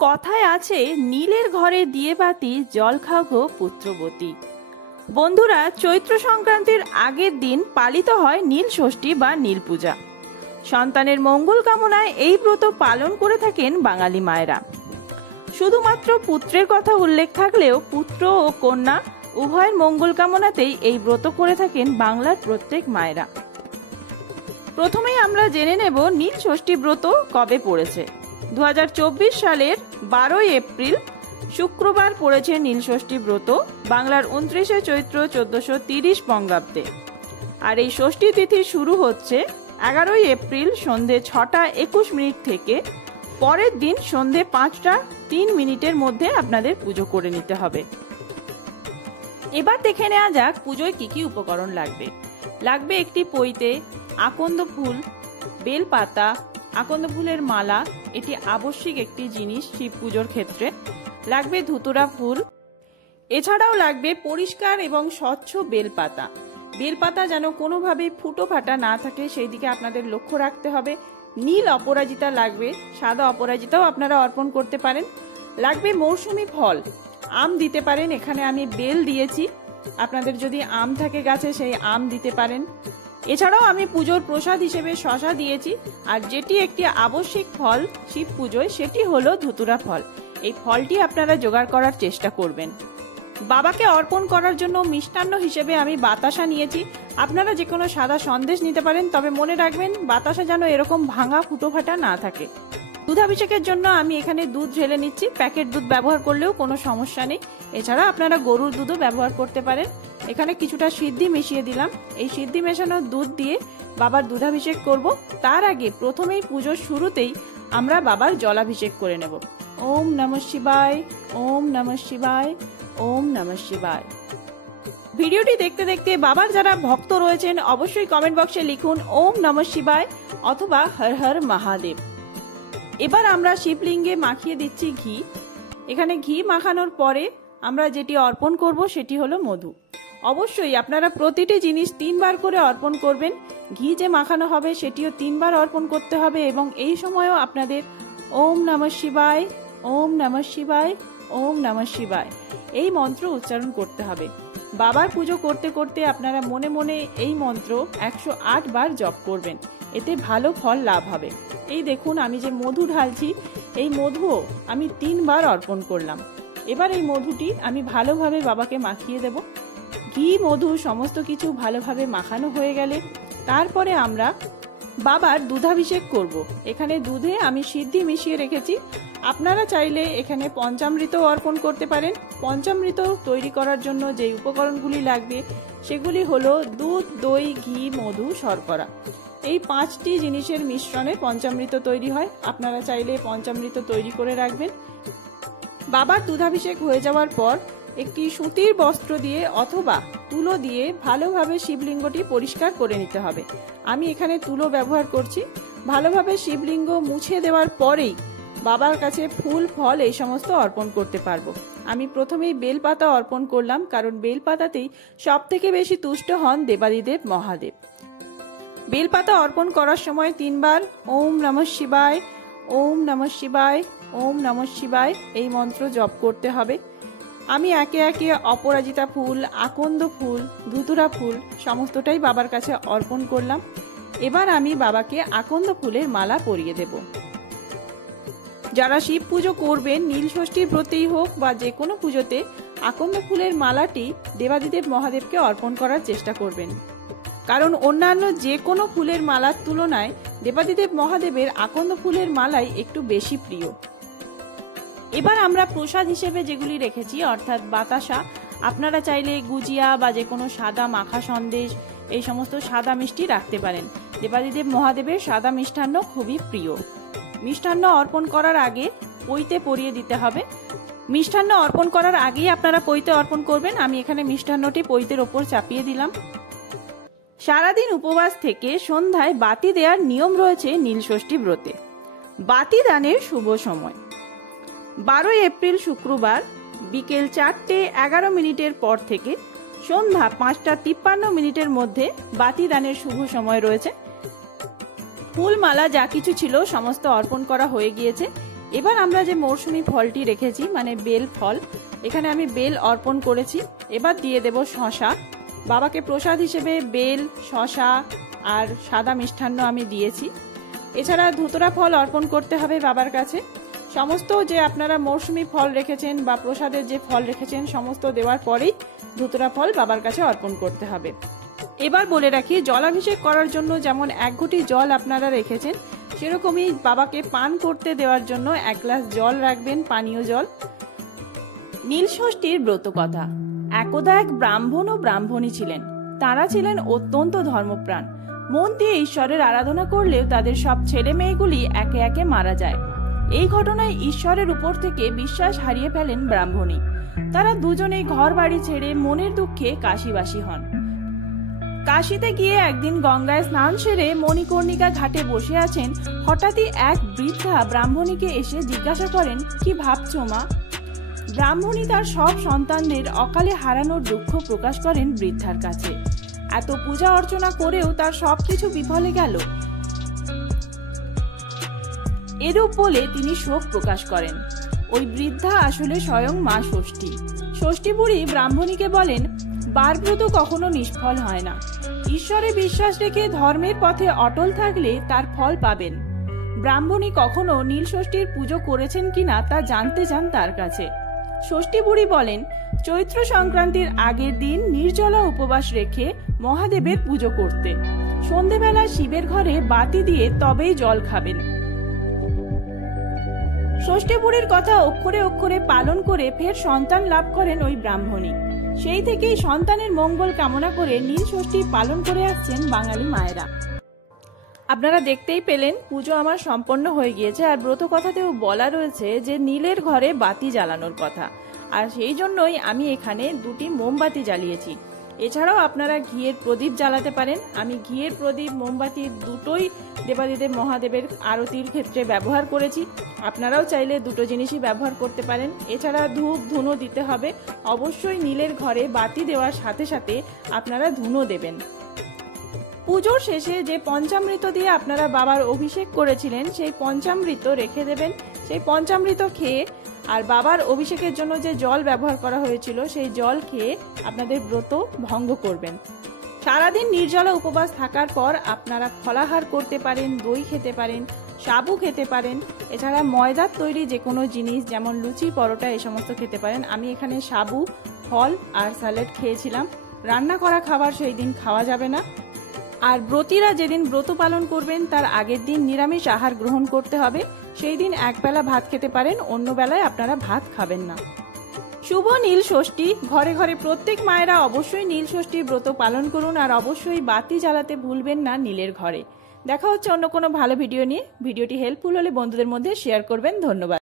কথায় আছে নীলের ঘরে দিয়ে বাতি জল খাও গো পুত্রবতী। বন্ধুরা, চৈত্র সংক্রান্তির আগের দিন পালিত হয় নীল ষষ্ঠী বা নীল পূজা। সন্তানের মঙ্গল কামনায় এই ব্রত পালন করে থাকেন বাঙালি মায়েরা। শুধুমাত্র পুত্রের কথা উল্লেখ থাকলেও পুত্র ও কন্যা উভয়ের মঙ্গল কামনাতেই এই ব্রত করে থাকেন বাংলার প্রত্যেক মায়েরা। প্রথমেই আমরা জেনে নেব নীল ষষ্ঠী ব্রত কবে পড়েছে। 2024 সালের 12 এপ্রিল শুক্রবার পড়েছে নীল ষষ্ঠী ব্রত, বাংলার 29 চৈত্র 1430 বঙ্গাব্দে। আর এই ষষ্ঠী তিথি শুরু হচ্ছে 11 এপ্রিল সন্ধে 6টা 21 মিনিট থেকে। পরের দিন সন্ধে 5টা 3 মিনিটের মধ্যে আপনাদের পুজো করে নিতে হবে। এবার দেখে নেওয়া যাক পুজোয় কি কি উপকরণ লাগবে। লাগবে একটি পৈতে, আকন্দ ফুল, বেল পাতা, আকন্দ ফুলের মালা, এটি আবশ্যিক একটি জিনিস শিব পুজোর ক্ষেত্রে। লাগবে ধুতুরা ফুল, এছাড়াও লাগবে পরিষ্কার এবং স্বচ্ছ বেলপাতা। বেলপাতা যেন কোনোভাবেই ফুটো ফাটা না থাকে সেই দিকে আপনাদের লক্ষ্য রাখতে হবে। নীল অপরাজিতা লাগবে, সাদা অপরাজিতাও আপনারা অর্পণ করতে পারেন। লাগবে মৌসুমী ফল, আম দিতে পারেন, এখানে আমি বেল দিয়েছি, আপনাদের যদি আম থাকে গাছে সেই আম দিতে পারেন। এছাড়াও আমি পুজোর প্রসাদ হিসেবে শসা দিয়েছি। আর যেটি একটি আবশ্যিক ফল শিব পুজোয় সেটি হলো ধুতুরা ফল। এই ফলটি আপনারা জোগাড় করার চেষ্টা করবেন। বাবাকে অর্পণ করার জন্য মিষ্টান্ন হিসেবে আমি বাতাসা নিয়েছি। আপনারা যে কোনো সাদা সন্দেশ নিতে পারেন, তবে মনে রাখবেন বাতাসা যেন এরকম ভাঙা ফুটো ফাটা না থাকে। দুধাভিষেকের জন্য আমি এখানে দুধ ঢেলে নিচ্ছি। প্যাকেট দুধ ব্যবহার করলেও কোনো সমস্যা নেই, এছাড়া আপনারা গরুর দুধও ব্যবহার করতে পারেন। এখানে কিছুটা সিদ্ধি মিশিয়ে দিলাম। এই সিদ্ধি মেশানো দুধ দিয়ে বাবার দুধাভিষেক করব। তার আগে প্রথমেই পুজোর শুরুতেই আমরা বাবার জলাভিষেক করে নেব। ওম নমঃ শিবায়, ওম নমঃ শিবায়, ওম নমঃ শিবায়। ভিডিওটি দেখতে দেখতে বাবার যারা ভক্ত রয়েছেন অবশ্যই কমেন্ট বক্সে লিখুন ওম নমঃ শিবায় অথবা হর হর মহাদেব। এবার আমরা শিবলিঙ্গে মাখিয়ে দিচ্ছি ঘি। এখানে ঘি মাখানোর পরে আমরা যেটি অর্পণ করব সেটি হলো মধু। অবশ্যই আপনারা প্রতিটি জিনিস 3 বার করে অর্পণ করবেন। ঘি যে মাখানো হবে সেটিও 3 বার অর্পণ করতে হবে এবং এই সময়ও আপনাদের ওম নমঃ শিবায়, ওম নমঃ শিবায়, ওম নমঃ শিবায় এই মন্ত্র উচ্চারণ করতে হবে। বাবার পুজো করতে করতে আপনারা মনে মনে এই মন্ত্র 108 বার জপ করবেন, এতে ভালো ফল লাভ হবে। এই দেখুন আমি যে মধু ঢালছি, এই মধুও আমি 3 বার অর্পণ করলাম। এবার এই মধুটি আমি ভালোভাবে বাবাকে মাখিয়ে দেব। ঘি মধু সমস্ত কিছু ভালোভাবে মাখানো হয়ে গেলে তারপরে আমরা বাবার দুধাভিষেক করব। এখানে দুধে আমি সিদ্ধি মিশিয়ে রেখেছি। আপনারা চাইলে এখানে পঞ্চামৃত অর্পণ করতে পারেন। পঞ্চামৃত তৈরি করার জন্য যে উপকরণগুলি লাগবে সেগুলি হলো দুধ, দই, ঘি, মধু, শর্করা। এই 5টি জিনিসের মিশ্রণে পঞ্চামৃত তৈরি হয়। আপনারা চাইলে পঞ্চামৃত তৈরি করে রাখবেন। বাবার দুধাভিষেক হয়ে যাওয়ার পর একটি সুতির বস্ত্র দিয়ে অথবা তুলো দিয়ে ভালোভাবে শিবলিঙ্গটি পরিষ্কার করে নিতে হবে। আমি এখানে তুলো ব্যবহার করছি। ভালোভাবে শিবলিঙ্গ মুছে দেওয়ার পরেই বাবার কাছে ফুল ফল এই সমস্ত অর্পণ করতে পারবো। আমি প্রথমেই বেলপাতা অর্পণ করলাম, কারণ বেলপাতাতেই সব থেকে বেশি তুষ্ট হন দেবাদিদেব মহাদেব। বেলপাতা অর্পণ করার সময় 3 বার ওম নমঃ শিবায়, ওম নমঃ শিবায়, ওম নমঃ শিবায় এই মন্ত্র জপ করতে হবে। আমি একে একে অপরাজিতা ফুল, আকন্দ ফুল, ধুতুরা ফুল সমস্তটাই বাবার কাছে অর্পণ করলাম। এবার আমি বাবাকে আকন্দ ফুলের মালা পরিয়ে দেব। যারা শিব পুজো করবেন, নীল ষষ্ঠীর ব্রতেই হোক বা যে কোনো পুজোতে, আকন্দ ফুলের মালাটি দেবাদিদেব মহাদেবকে অর্পণ করার চেষ্টা করবেন, কারণ অন্যান্য যে কোনো ফুলের মালার তুলনায় দেবাদিদেব মহাদেবের আকন্দ ফুলের মালাই একটু বেশি প্রিয়। এবার আমরা প্রসাদ হিসেবে যেগুলি রেখেছি অর্থাৎ বাতাসা, আপনারা চাইলে গুজিয়া বা যে কোনো সাদা মাখা সন্দেশ এই সমস্ত সাদা মিষ্টি রাখতে পারেন। দেবাদিদেব মহাদেবের সাদা মিষ্টান্ন খুবই প্রিয়। মিষ্টান্ন অর্পণ করার আগে পৈতে পরিয়ে দিতে হবে। মিষ্টান্ন অর্পণ করার আগেই আপনারা পৈতে অর্পণ করবেন। আমি এখানে মিষ্টান্নটি পৈতের ওপর চাপিয়ে দিলাম। সারাদিন উপবাস থেকে সন্ধ্যায় বাতি দেওয়ার নিয়ম রয়েছে নীল ষষ্ঠী ব্রতে। বাতি দানের শুভ সময় 12 এপ্রিল শুক্রবার বিকেল 4:11 মিনিটের পর থেকে সন্ধ্যা 5:53 মিনিটের মধ্যে বাতি দানের শুভ সময় রয়েছে। ফুলমালা যা কিছু ছিল সমস্ত অর্পণ করা হয়ে গিয়েছে। এবার আমরা যে মৌসুমী ফলটি রেখেছি মানে বেল ফল, এখানে আমি বেল অর্পণ করেছি। এবার দিয়ে দেব শসা। বাবাকে প্রসাদ হিসেবে বেল, শসা আর সাদা মিষ্টান্ন আমি দিয়েছি। এছাড়া ধুতরা ফল অর্পণ করতে হবে বাবার কাছে। সমস্ত যে আপনারা মৌসুমী ফল রেখেছেন বা প্রসাদের যে ফল রেখেছেন সমস্ত দেওয়ার পরেই ধুতরা ফল বাবার কাছে অর্পণ করতে হবে। এবার বলে রাখি, জলাভিষেক করার জন্য যেমন 1 ঘটি জল আপনারা রেখেছেন, সেরকমই বাবাকে পান করতে দেওয়ার জন্য 1 গ্লাস জল রাখবেন, পানীয় জল। নীলষষ্ঠীর ব্রত কথা। একদা এক ব্রাহ্মণ ও ব্রাহ্মণী ছিলেন। তারা ছিলেন অত্যন্ত ধর্মপ্রাণ। মন দিয়ে ঈশ্বরের আরাধনা করলেও তাদের সব ছেলে মেয়েগুলি একে একে মারা যায়। এই ঘটনায় ঈশ্বরের উপর থেকে বিশ্বাস হারিয়ে ফেলেন ব্রাহ্মণী। তারা দুজনেই ঘর বাড়ি ছেড়ে মনের দুঃখে কাশীবাসী হন। কাশীতে গিয়ে একদিন গঙ্গায় স্নান সেরে মণিকর্ণিকা ঘাটে বসে আছেন। হঠাৎই এক বৃদ্ধা ব্রাহ্মণীকে এসে জিজ্ঞাসা করেন, কি ভাবছো মা? ব্রাহ্মণী তার সব সন্তানদের অকালে হারানোর দুঃখ প্রকাশ করেন বৃদ্ধার কাছে। এত পূজা অর্চনা করেও তার সবকিছু বিফলে গেল। এরূপ বলে তিনি শোক প্রকাশ করেন। ওই বৃদ্ধা আসলে স্বয়ং মা ষষ্ঠী। ষষ্ঠী বুড়ি ব্রাহ্মণীকে বলেন, বারব্রত কখনো নিষ্ফল হয় না। ঈশ্বরে বিশ্বাস রেখে ধর্মের পথে অটল থাকলে তার ফল পাবেন। ব্রাহ্মণী কখনো নীলষষ্ঠীর পুজো করেছেন কিনা তা জানতে চান তার কাছে। ষষ্ঠী বুড়ি বলেন, চৈত্র সংক্রান্তির আগের দিন নির্জলা উপবাস রেখে মহাদেবের পুজো করতে। সন্ধেবেলা শিবের ঘরে বাতি দিয়ে তবেই জল খাবেন। ষষ্ঠী বুড়ির কথা অক্ষরে অক্ষরে পালন করে ফের সন্তান লাভ করেন ওই ব্রাহ্মণী। সেই থেকেই সন্তানের মঙ্গল কামনা করে নীল ষষ্ঠী পালন করে আসছেন বাঙালি মায়েরা। আপনারা দেখতেই পেলেন পুজো আমার সম্পন্ন হয়ে গিয়েছে। আর ব্রত কথাতেও বলা রয়েছে যে নীলের ঘরে বাতি জ্বালানোর কথা, আর সেই জন্যই আমি এখানে 2টি মোমবাতি জ্বালিয়েছি। এছাড়াও আপনারা ঘিয়ের প্রদীপ জ্বালাতে পারেন। আমি ঘিয়ের প্রদীপ, মোমবাতি দুটোই দেবাদিদেব মহাদেবের আরতির ক্ষেত্রে ব্যবহার করেছি। আপনারাও চাইলে দুটো জিনিসই ব্যবহার করতে পারেন। এছাড়া ধূপ ধুনো দিতে হবে। অবশ্যই নীলের ঘরে বাতি দেওয়ার সাথে সাথে আপনারা ধুনো দেবেন। পুজোর শেষে যে পঞ্চামৃত দিয়ে আপনারা বাবার অভিষেক করেছিলেন সেই পঞ্চামৃত রেখে দেবেন। সেই পঞ্চামৃত খেয়ে আর বাবার অভিষেকের জন্য যে জল ব্যবহার করা হয়েছিল সেই জল খেয়ে আপনাদের ব্রত ভঙ্গ করবেন। সারাদিন নির্জলা উপবাস থাকার পর আপনারা ফলাহার করতে পারেন, দই খেতে পারেন, সাবু খেতে পারেন। এছাড়া ময়দার তৈরি যে কোনো জিনিস যেমন লুচি, পরোটা এই সমস্ত খেতে পারেন। আমি এখানে সাবু, ফল আর স্যালাড খেয়েছিলাম। রান্না করা খাবার সেই দিন খাওয়া যাবে না। আর ব্রতীরা যেদিন ব্রত পালন করবেন তার আগের দিন নিরামিষ আহার গ্রহণ করতে হবে। সেই দিন একবেলা ভাত খেতে পারেন, অন্য বেলায় আপনারা ভাত খাবেন না। শুভ নীল ষষ্ঠী। ঘরে ঘরে প্রত্যেক মায়েরা অবশ্যই নীল ষষ্ঠীর ব্রত পালন করুন আর অবশ্যই বাতি জ্বালাতে ভুলবেন না নীলের ঘরে। দেখা হচ্ছে অন্য কোনো ভালো ভিডিও নিয়ে। ভিডিওটি হেল্পফুল হলে বন্ধুদের মধ্যে শেয়ার করবেন। ধন্যবাদ।